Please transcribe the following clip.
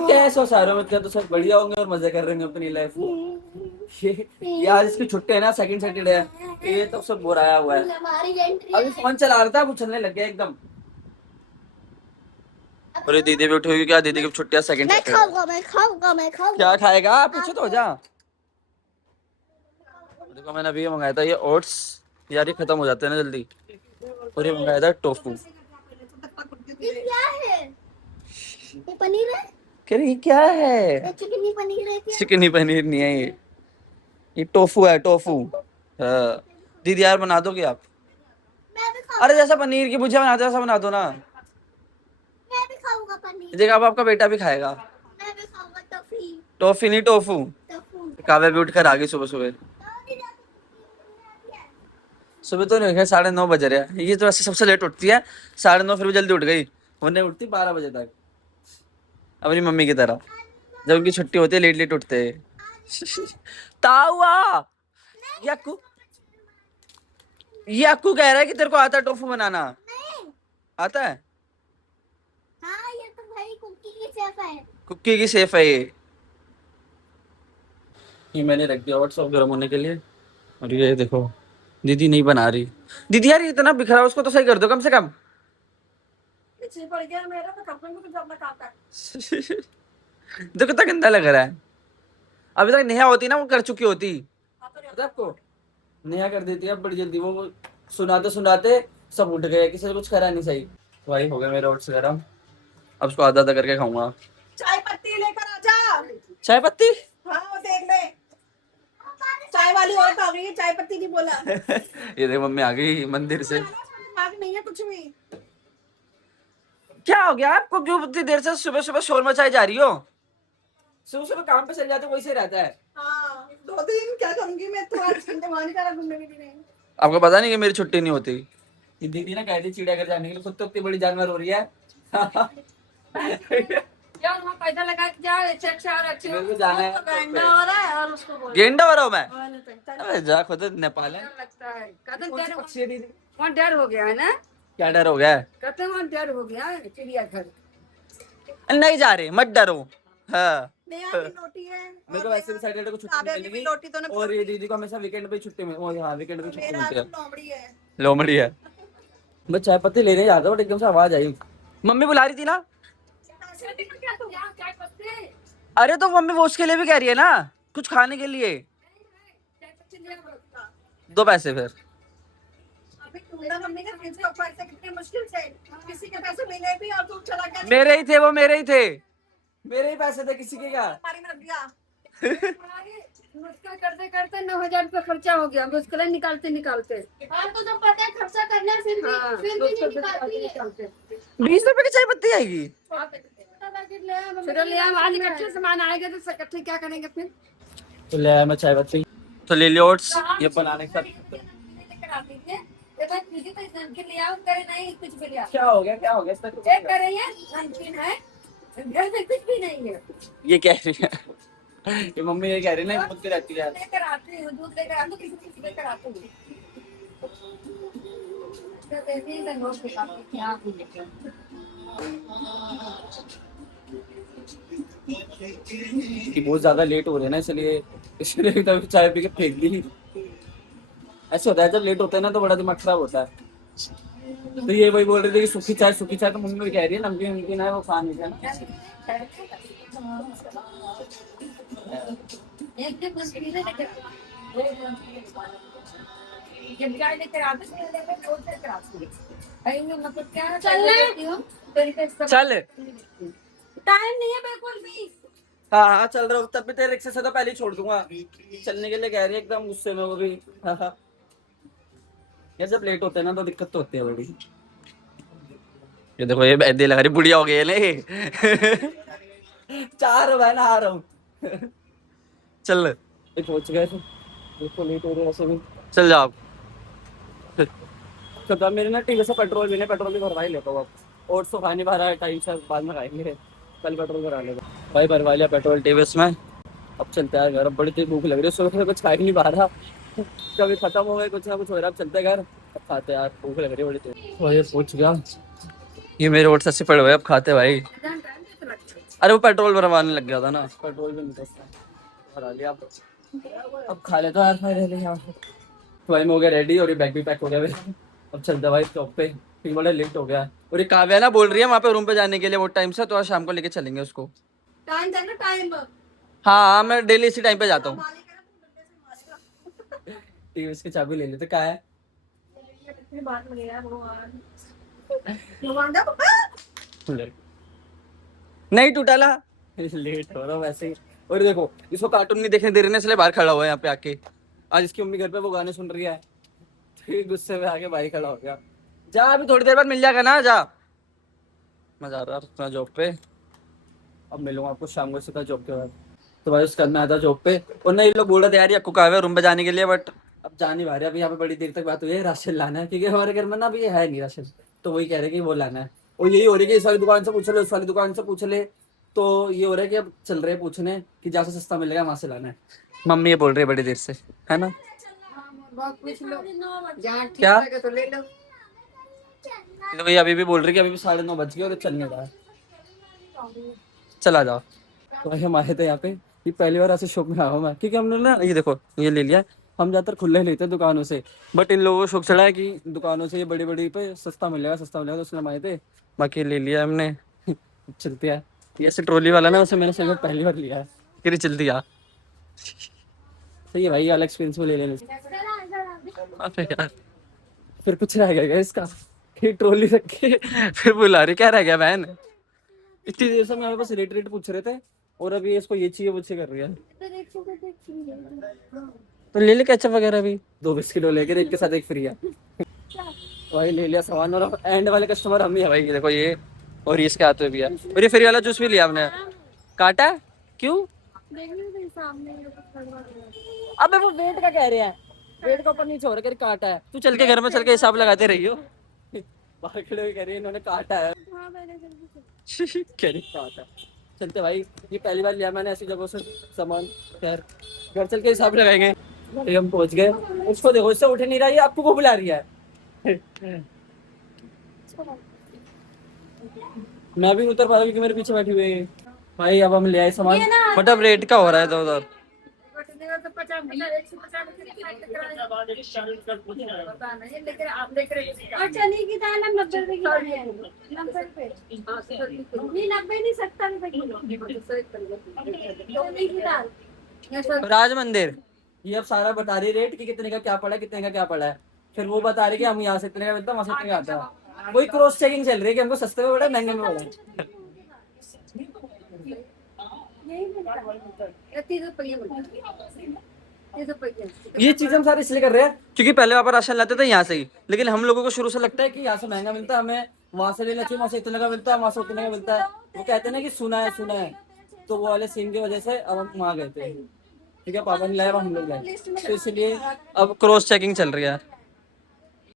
कैसे हो सारों में, क्या तो सब बढ़िया होंगे और मजे कर रहे होंगे अपनी लाइफ को। ये आज इसकी छुट्टी है ना, सेकंड सैटरडे है, ये तो सब बुराया हुआ है। अभी फोन चला रहा था, वो चलने लग गया एकदम। अरे दीदी भी उठी हुई क्या? दीदी की छुट्टियां सेकंड मैं खाऊंगा मैं खाऊंगा मैं खाऊंगा। क्या खाएगा? पूछो तो हो जा। देखो मैंने अभी मंगाया था ये ओट्स, यार ये खत्म हो जाते हैं ना जल्दी। और ये मंगाया था टोफू। ये क्या है? ये पनीर है? कह रही क्या है? ये चिकनी पनीर है क्या? चिकनी पनीर नहीं है ये टोफू है, टोफू। हाँ। दीदी यार बना दोगे आप? मैं भी खाऊंगा। अरे जैसा पनीर की भुजिया बनाते हो वैसा बना दो ना। मैं भी खाऊंगा पनीर। देखा, अब आपका बेटा भी खाएगा। मैं भी खाऊंगा टॉफी। टॉफी नहीं टोफू। टॉफू। काव्या भी उठ कर आ गई सुबह सुबह। सुबह तो नहीं, 9:30 बज रहे हैं। ये तो वैसे सबसे लेट उठती है, 9:30, फिर भी जल्दी उठ गई। वो नहीं उठती 12 बजे तक, अपनी मम्मी की तरह। जब उनकी छुट्टी होती है लेट लेट उठते हैं। ताऊआ, ये अक्कू, ये अक्कू कह रहा है कि तेरे को आता है टोफू बनाना? नहीं। आता है? हाँ ये तो भाई कुकी की शेफ है। कुकी की सेफ है ये मैंने रख दिया व्हाट्सअप गर्म होने के लिए। और ये देखो दीदी नहीं बना रही। दीदी यार ये इतना बिखरा है, उसको तो सही कर दो कम से कम। पड़ गया मेरा तो कपड़े में कुछ अपना काम कर। देखो कितना गंदा लग रहा है। अभी तक नेहा होती ना, वो कर चुकी होती। पता है आपको, नेहा कर देती है अब बड़ी जल्दी। वो सुनाते सुनाते सब उठ गए, किसी ने कुछ करा नहीं सही। भाई हो गया मेरा ओट्स गरम, अब उसको आधा आधा करके खाऊंगा। चाय पत्ती लेकर आजा। चाय पत्ती? हाँ वो देख ले, चाय वाली औरत आ गई है, चाय पत्ती नहीं बोला। ये देख मम्मी आ गई मंदिर से। दिमाग नहीं है कुछ भी। क्या हो गया आपको, क्यों इतनी देर से सुबह सुबह शोर मचाई जा रही हो? सुबह सुबह काम पे चल जाते वही से रहता है। हाँ 2 दिन क्या करूंगी मैं, तो आज घंटे वहां नहीं करा घूमने भी नहीं। आपको पता नहीं कि मेरी छुट्टी नहीं होती? ये दीदी ना कहती चिड़ियाघर जाने के लिए, खुद तो इतनी बड़ी जानवर हो रही है। यार वहाँ पैसा लगा के जा, चेक से और अच्छे मेरे को जाना है। गंदा हो रहा है और उसको बोल गेंडा हो रहा हूँ मैं? लगता अबे जा, खुद नेपाल है। है कदम कौन सी डर पक्षी है दीदी? वहाँ डर हो गया है ना, क्या डर हो गया है? कहते हैं वहाँ डर हो गया है चिड़ियाघर। नहीं जा रहे, मत डरो। हाँ नया की रोटी है मेरे को वैसे भी सैटरडे को छुट्टी काव्या की भी मिलेगी। रोटी तो और ये दीदी को हमेशा वीकेंड पे छुट्टी मिलती है। हाँ वीकेंड पे छुट्टी मेरा मिलती है। लोमड़ी है। लोमड़ी है। मैं चाय पत्ती लेने जाता हूँ, एकदम से आवाज आई। मम्मी बुला रही थी ना। क्या तू यहाँ चाय पत्ती अरे तो मम्मी वो उसके लिए भी कह रही है ना, कुछ खाने के लिए। चाय पत्ती ले बोलता। 2 पैसे फिर। अभी तुमने मम्मी ने फ्रिज को पैसे कितने मुश्किल से किसी के पैसे मिले भी और तू चला गया। मेरे ही थे वो, मेरे ही थे, मेरे ही पैसे थे, किसी के क्या। हमारी में रख दिया। मुश्किल करते करते 9,000 रुपये खर्चा हो गया, मुश्किलें निकालते निकालते। हाँ तो जब पता है खर्चा करना है, फिर हाँ, भी नहीं निकालती है। 20 रुपए की चाय पत्ती आएगी? फिर ले हम आज इकट्ठे सामान आएगा तो इकट्ठे क्या करेंगे फिर। तो ले आया मैं चाय पत्ती, तो ले लिया ओट्स ये बनाने के साथ। क्या हो गया, क्या हो गया? इसका चेक करें ये नमकीन है, घर में कुछ भी नहीं है। ये कह रही है, ये मम्मी ये कह रही है ना, मुझसे रहती है। लेकर आती हूँ, दूध लेकर आती हूँ, किसी किसी लेकर आती हूँ। कि बहुत ज्यादा लेट हो रहे हैं ना, इसलिए तभी चाय पी के फेंक दी। ऐसे होता है जब लेट होता है ना, तो बड़ा दिमाग खराब होता है। तो ये वही बोल रही थी कि सूखी चाय, तो मम्मी भी कह रही है नमकीन नमकीन है वो खा नहीं है चल। टाइम नहीं है बिल्कुल भी। हाँ हाँ चल रहा हूँ, तब भी तेरे रिक्शे से तो पहले ही छोड़ दूंगा। चलने के लिए कह रही है एकदम गुस्से में वो भी। हाँ हाँ ये जब लेट होते हैं ना तो दिक्कत तो होती है बड़ी। ये देखो ये बैदे लगा रही, बुढ़िया हो गई है ले। 4 मैं ना आ रहा हूँ। चल पहुंच गए थे, देखो लेट हो रहे ऐसे भी। चल जाओ आप। तो मेरे ना टीवी से पेट्रोल भी भरवा ही लेता हूँ अब। ओट्स तो खा नहीं पा रहा है टाइम से, बाद में खाएंगे, कल पेट्रोल भरा लेगा। भाई भरवा लिया पेट्रोल टीवीएस में। अब चलते हैं घर, अब बड़ी तेज भूख लग रही है, सुबह से कुछ खा ही नहीं पा रहा। कभी खत्म हो गए, कुछ ना कुछ हो रहा है। अब चलते घर, अब खाते यार, भूख लग रही है बड़ी तेज। तो ये पूछ गया, ये मेरे ओट्स अच्छे पड़े हुए, अब खाते भाई। अरे वो पेट्रोल भरवाने लग गया था ना, पेट्रोल भी नहीं था, भरा लिया। अब खा लेता यार, मैं रह ले यहाँ पे। तो भाई मैं हो गया रेडी और ये बैग भी पैक हो गया मेरा। अब चलते भाई शॉप पे, फिर बड़ा लेट हो गया। और ये काव्या ना बोल रही है वहाँ पे रूम पे जाने के लिए बहुत टाइम से, तो आज शाम को लेके चलेंगे उसको। टाइम था ना टाइम। हाँ मैं डेली इसी टाइम पे जाता हूँ। टीवी की चाबी ले लेते, क्या है नहीं टूटा ला। लेट हो रहा हूँ वैसे ही। और देखो इसको कार्टून नहीं देखने दे रहे ना, इसलिए बाहर खड़ा हुआ है यहाँ पे आके। आज इसकी मम्मी घर पे वो गाने सुन रही है, फिर गुस्से में आके बाहर खड़ा हो गया। जा अभी थोड़ी देर बाद मिल जाएगा ना, जा। मैं जा रहा था जॉब पे, अब मिलूंगा आपको शाम को सीधा जॉब के बाद। तो भाई उसका मैं आता जॉब पे, और ना ये लोग बोल रहे थे यार आपको कहा है रूम पे जाने के लिए, बट अब जा नहीं पा रहे। अभी यहाँ पे बड़ी देर तक बात हुई है, राशन लाना है, क्योंकि हमारे घर में ना अभी है नहीं राशन, तो वही कह रहे कि वो लाना है। और यही हो रही है कि इस वाली दुकान से पूछ ले, उस वाली दुकान से पूछ ले, तो ये हो रहा है कि अब चल रहे हैं पूछने कि जहाँ से सस्ता मिलेगा वहां से लाना है। मम्मी ये बोल रही है बड़ी देर से, है ना? बहुत कुछ लो, जहाँ ठीक क्या? लगे तो ले लो। तो भैया अभी भी बोल रही कि अभी भी 9:30 बज गए और चल नहीं रहा है। चला जाओ। तो भाई हम आए थे यहाँ पे, ये पहली बार ऐसे शॉप में आया हूँ मैं, क्योंकि हमने ना ये देखो ये ले लिया। हम ज्यादातर खुले लेते हैं दुकानों से, बट इन लोगों को शौक चढ़ा है कि दुकानों से ये बड़ी बड़ी पे सस्ता मिलेगा, सस्ता मिलेगा, तो इसलिए हम आए थे। बाकी ले लिया हमने। चलते हैं। ये ऐसे ट्रॉली वाला ना, वैसे मैंने सही में पहली बार लिया है। फिर चलती आ सही है भाई, अलग एक्सपीरियंस में ले लेने से। अबे यार फिर कुछ रह गया क्या इसका, फिर ट्रॉली रख के फिर बुला रही, क्या रह गया बहन? इतनी देर से हम यहाँ पे बस रेट पूछ रहे थे, और अभी इसको ये चाहिए वो चाहिए कर रही है। तो ले ले केचप वगैरह भी, 2 बिस्किट लेकर एक के साथ एक फ्री है। भाई ले लिया सामान, और एंड वाले कस्टमर हम ही है भाई। ये देखो ये, और ये इसके हाथ में भी है, और ये फ्री वाला जूस भी लिया हमने। काटा है? क्यों? अबे वो वेट का कह रहे हैं, वेट का ऊपर नीचे हो रहा है, काटा है। तू चल के घर में चल के हिसाब लगाते रही हो। बाहर खड़े हुए कह रही है इन्होंने काटा है। कह रही काटा। चलते भाई, ये पहली बार लिया मैंने ऐसी जगहों से सामान। खैर घर चल के हिसाब लगाएंगे। भाई हम पहुंच गए, उसको देखो इससे उठ नहीं रहा है, आपको को बुला रही है। मैं भी उतर पा रहा क्योंकि मेरे पीछे बैठी हुई है। भाई अब हम ले आए सामान, बट अब रेट का हो रहा है इधर उधर। तो 50 150 पता नहीं, लेकिन आप देख रहे हैं। और चने की दाल हम 90 रुपए किलो ले आएंगे। 90 रुपए नहीं, 90 नहीं 70 रुपए किलो चने की दाल। राज मंदिर ये अब सारा बता रही रेट कि कितने का क्या पड़ा है, कितने का क्या पड़ा है। फिर वो बता रही कि हम यहाँ से इतने का मिलता है, वहाँ से इतने का आता है। वही क्रॉस चेकिंग चल रही है कि हमको सस्ते में पड़ा है, महंगे में पड़ा है। ये चीज हम सारे इसलिए कर रहे हैं क्योंकि पहले वहाँ पर राशन लाते थे यहाँ से ही, लेकिन हम लोगों को शुरू से लगता है कि यहाँ से महंगा मिलता है, हमें वहाँ से लेना चाहिए, वहाँ से इतने का मिलता है, वहाँ से उतने का मिलता है। वो कहते हैं ना कि सुना है, तो वो वाले सीन की वजह से अब हम वहाँ गए थे। ठीक है, पापा ने लाया, हम लोग लाए, तो इसलिए अब क्रॉस चेकिंग चल रही है।